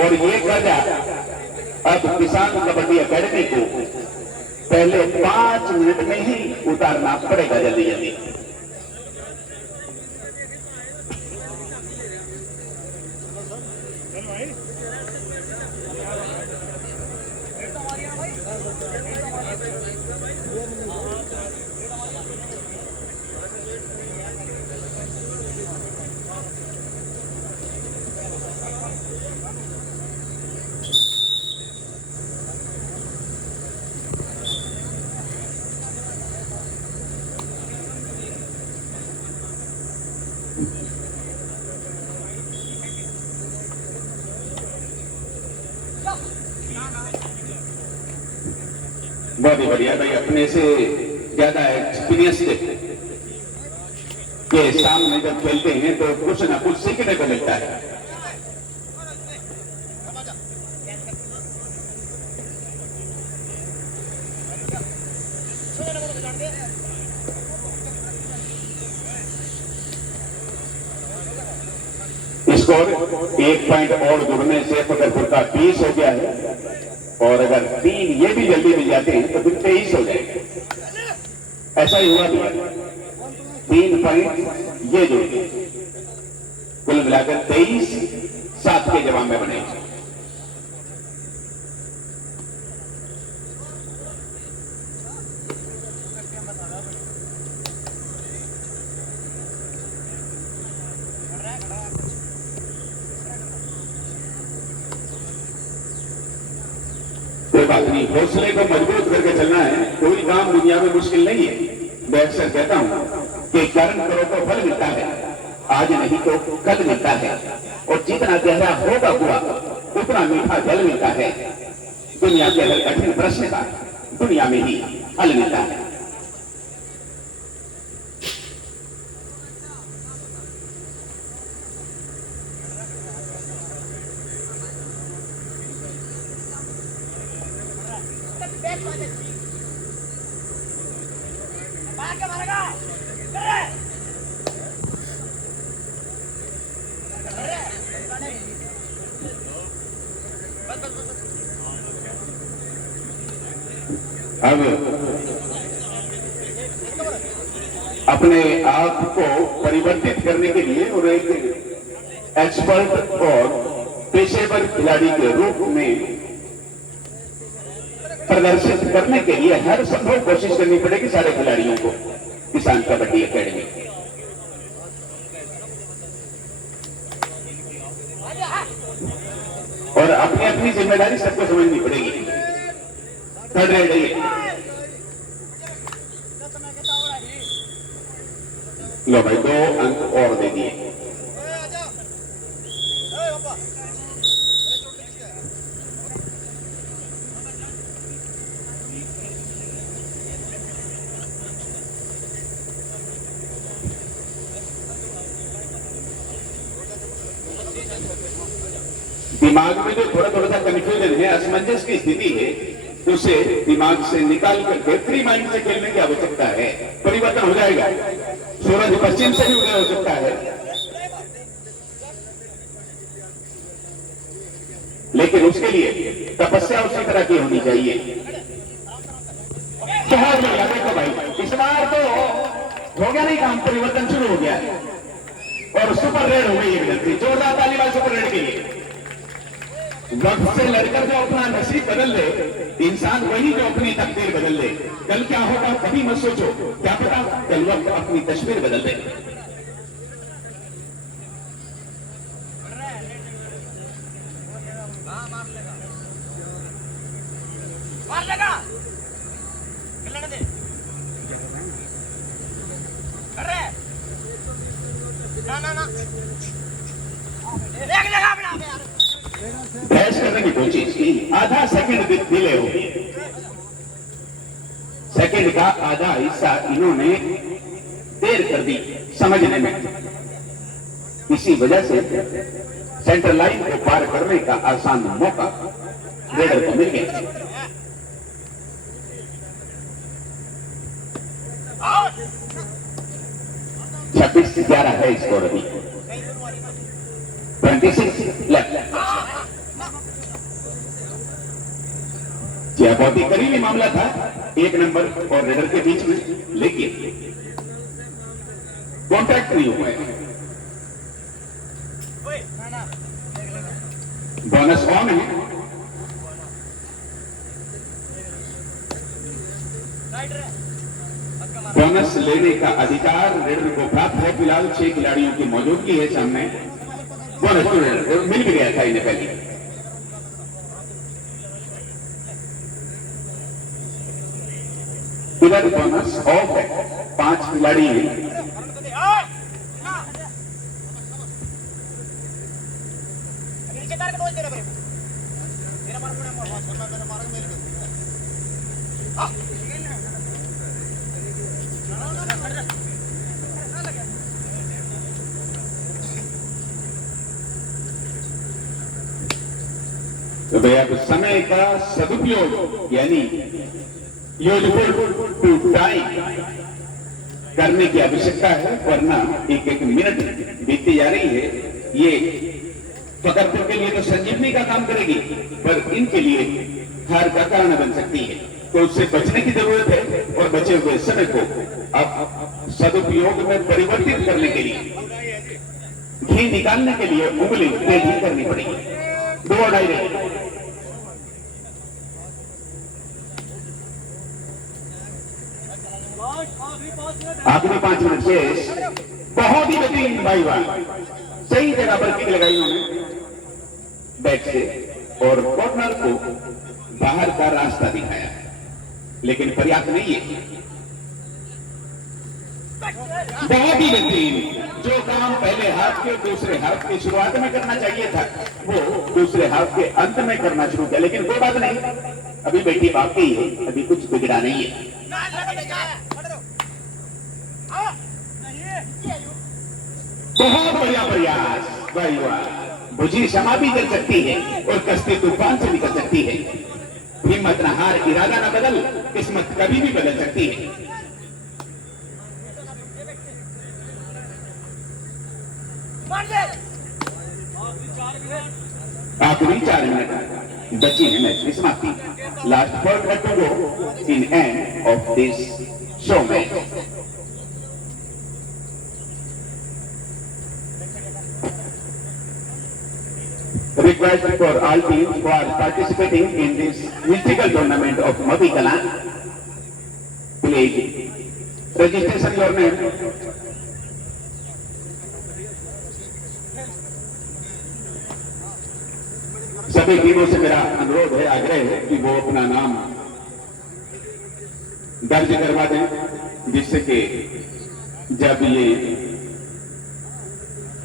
और ये कर्जा अब किसान कबड्डी अकेडमी को पहले 5 मिनट में ही उतारना पड़ेगा जल्दी जल्दी। बहुत ही बढ़िया भाई, अपने से ज्यादा एक्सपीरियंस के सामने जब खेलते हैं तो कुछ ना कुछ सीखने को मिलता है। स्कोर 1 पॉइंट और जुड़ने से फकरपुर का 20 हो गया है, और अगर 3 ये भी जल्दी मिल जाते हैं तो फिर 23 हो जाएंगे। ऐसा ही हुआ भी, 3 पॉइंट ये जुड़ गए, कुल मिलाकर 23 7 के जवाब में बने। कोई बात नहीं, हौसले को मजबूत करके चलना है। कोई काम दुनिया में मुश्किल नहीं है। मैं अक्सर कहता हूं कि कर्म करो तो फल मिलता है, आज नहीं तो कल मिलता है, और जितना गहरा होगा कुआ उतना मीठा जल मिलता है। दुनिया के हर कठिन प्रश्न का दुनिया में ही हल मिलता है। अब अपने आप को परिवर्तित करने के लिए और एक एक्सपर्ट और पेशेवर खिलाड़ी के रूप में प्रदर्शित करने के लिए हर संभव कोशिश करनी पड़ेगी सारे खिलाड़ियों को किसान कबड्डी अकेडमी। और अपनी अपनी जिम्मेदारी सबको समझनी पड़ेगी। थर्ड रेड लो भाई, 2 अंक और दे दिए। दिमाग में जो थोड़ा थोड़ा सा कंफ्यूजन है, असमंजस की स्थिति है, उसे दिमाग से निकाल करके फ्री माइंड से खेलने की आवश्यकता है। परिवर्तन हो जाएगा। सूरज पश्चिम से भी उदय हो सकता है, लेकिन उसके लिए तपस्या उसी तरह की होनी चाहिए। शहर में लगे तो भाई इस बार तो हो गया नहीं काम, परिवर्तन शुरू हो गया है और सुपर रेड हो गई है। जोरदार तालीबान सुपर रेड के लिए। वक्त से लड़कर जो अपना नसीब बदल ले, इंसान वही जो अपनी तकदीर बदल ले। कल क्या होगा कभी मत सोचो, क्या पता कल वक्त अपनी तस्वीर बदल दे। मार लगा दे ना बहस करने की कोशिश की, आधा सेकंड डिले हो गई। सेकंड का आधा हिस्सा इन्होंने देर कर दी समझने में। इसी वजह से सेंटर लाइन को पार करने का आसान मौका रेडर को मिल गया। छब्बीस 11 है स्कोर अभी। 26 लेफ्ट। क्या बहुत ही करीबी मामला था एक नंबर और रेडर के बीच में, लेकिन कॉन्टैक्ट नहीं हो पाया। बोनस ऑन है। बोनस लेने का अधिकार रेडर को प्राप्त है। फिलहाल 6 खिलाड़ियों की मौजूदगी है सामने। बोनस तो रेडर मिल भी गया था इन्हें पहले। इधर बोनस ऑफ है। 5 खिलाड़ी हैं। तो भैया समय का सदुपयोग यानी यूजफुल टू टाइम करने की आवश्यकता है, वरना एक एक मिनट बीतती जा रही है। ये फकरपुर के लिए तो संजीवनी का काम करेगी, पर इनके लिए हार का कारण बन सकती है। तो उससे बचने की जरूरत है और बचे हुए समय को अब सदुपयोग में परिवर्तित करने के लिए, घी निकालने के लिए उंगली तेजी करनी पड़ेगी। 2 डायरेक्ट आखिरी 5 मिनट शेष। बहुत ही बेहतरीन भाई वाह, सही जगह पर किक लगाई उन्होंने बैट से और कॉर्नर को बाहर का रास्ता दिखाया, लेकिन पर्याप्त नहीं है। बहुत ही बेहतरीन। जो काम पहले हाफ के दूसरे हाफ की शुरुआत में करना चाहिए था, वो दूसरे हाफ के अंत में करना शुरू किया, लेकिन कोई बात नहीं, अभी बेटी बाकी है, अभी कुछ बिगड़ा नहीं है। बहुत बढ़िया प्रयास भाई वाह। बुझी क्षमा भी कर सकती है और कश्ती तूफान से निकल सकती है। हिम्मत न हार, इरादा न बदल, किस्मत कभी भी बदल सकती है। आखिरी 4 मिनट बची है मैच की समाप्ति। Last 4 minute to go in end of this show match. Request for all teams who are participating in this mystical tournament of Mavi Kala, please registration your name. सभी टीमों से मेरा अनुरोध है, आग्रह है कि वो अपना नाम दर्ज करवा दें, जिससे कि जब ये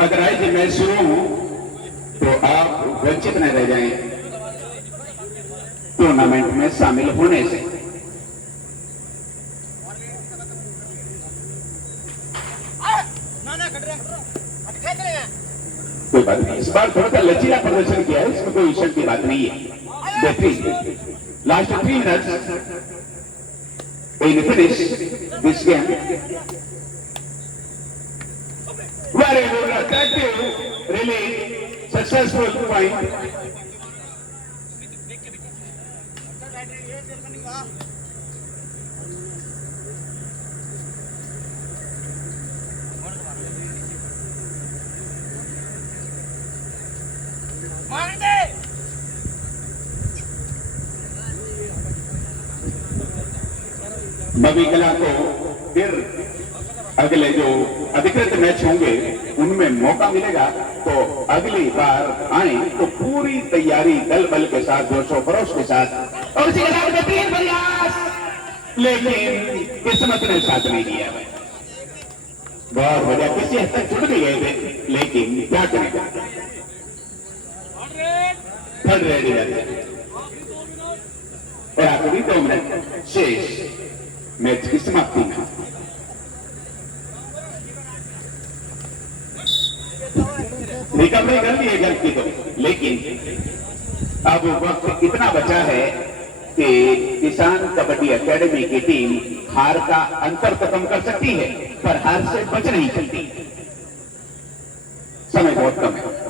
ऑर्गेनाइज मैच शुरू हो तो आप वंचित न रह जाएं टूर्नामेंट में शामिल होने से। कोई बात नहीं, इस बार थोड़ा सा लचीला प्रदर्शन किया है, इसमें कोई विषय की बात नहीं है। बेहतरीन last 3 minutes in finish this game. Very good, thank you, really successful point. मवी कला को फिर अगले जो अधिकृत मैच होंगे उनमें मौका मिलेगा, तो अगली बार आए तो पूरी तैयारी दल बल के साथ, जोशो खरोश के साथ। और इसी के साथ बेहतरीन प्रयास, लेकिन किस्मत ने साथ नहीं दिया। बहुत बढ़िया, किसी हद तक छुट भी गए थे, लेकिन क्या करेगा। थर्ड रेडी रहते और आखिरी 2 मिनट शेष मैच की समाप्ति में। रिकवरी कर ली है गलती तो, लेकिन अब वक्त इतना बचा है कि किसान कबड्डी एकेडमी की टीम हार का अंतर तो कम कर सकती है, पर हार से बच नहीं सकती। समय बहुत कम है।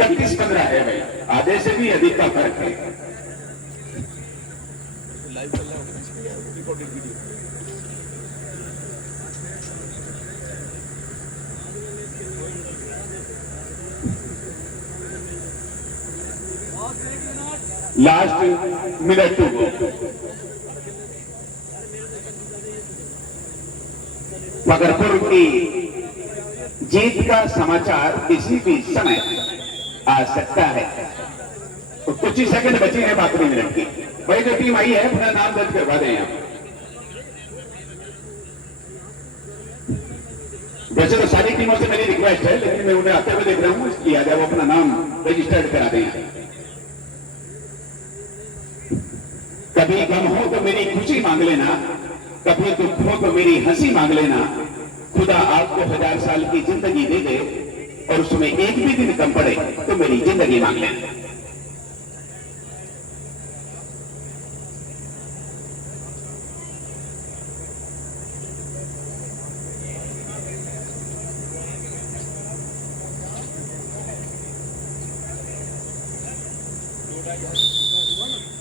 31-15 है भाई, आधे से भी अधिक का फर्क है। लाइव चल रहा है recorded video. Last minute to go. Fakarpur की जीत का समाचार किसी भी समय आ सकता है। तो कुछ ही सेकंड बचे हैं आखिरी मिनट की। भाई जो टीम आई है अपना नाम दर्ज करवा दें आप। वैसे तो सारी टीमों से मेरी रिक्वेस्ट है, लेकिन मैं उन्हें आते हुए देख रहा हूं, इसलिए आ जाए वो अपना नाम रजिस्टर्ड करा दें। कभी गम हो तो मेरी खुशी मांग लेना, कभी दुख हो तो मेरी हंसी मांग लेना। खुदा आपको 1000 साल की जिंदगी दे दे और उसमें एक भी दिन कम पड़े तो मेरी जिंदगी मांग लेना।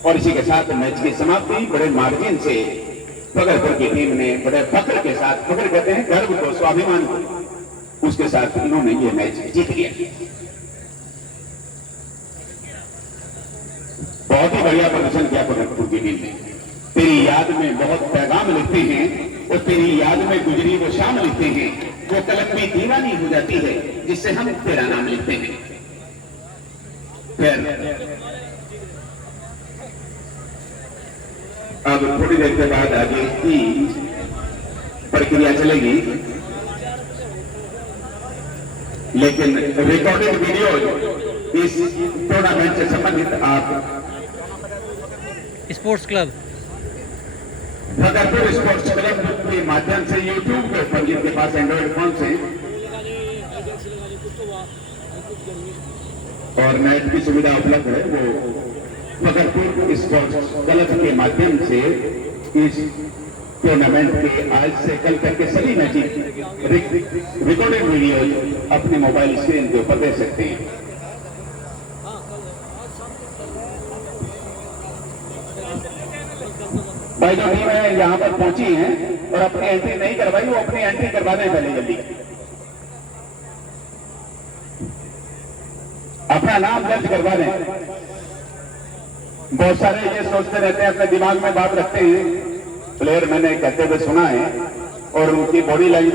और इसी के साथ मैच की समाप्ति बड़े मार्जिन से फकरपुर की टीम ने बड़े फख्र के साथ, फख्र कहते हैं गर्व को, स्वाभिमान को, उसके साथ उन्होंने ये मैच जीत लिया। बहुत ही बढ़िया प्रदर्शन किया फकरपुर की टीम ने। तेरी याद में बहुत पैगाम लिखते हैं और तेरी याद में गुजरी वो शाम लिखते हैं, वो कलम में दीवानी हो जाती है जिससे हम तेरा नाम लिखते हैं। फिर अब थोड़ी देर के बाद आगे की प्रक्रिया चलेगी, लेकिन रिकॉर्डेड वीडियो इस टूर्नामेंट से संबंधित आप स्पोर्ट्स क्लब फकरपुर स्पोर्ट्स क्लब के माध्यम से यूट्यूब पर जिनके पास एंड्रॉइड फोन से और नेट की सुविधा उपलब्ध है, वो फकरपुर स्पोर्ट्स क्लब के माध्यम से इस टूर्नामेंट के आज से कल तक के सभी मैच रिकॉर्डेड वीडियो अपने मोबाइल स्क्रीन के ऊपर देख सकते हैं। भाई जो टीम है यहाँ पर पहुंची है और अपनी एंट्री नहीं करवाई, वो अपनी एंट्री करवा दें पहले जल्दी, अपना नाम दर्ज करवा दें। बहुत सारे ये सोचते रहते हैं, अपने दिमाग में बात रखते हैं, प्लेयर मैंने कहते हुए सुना है और उनकी बॉडी लैंग्वेज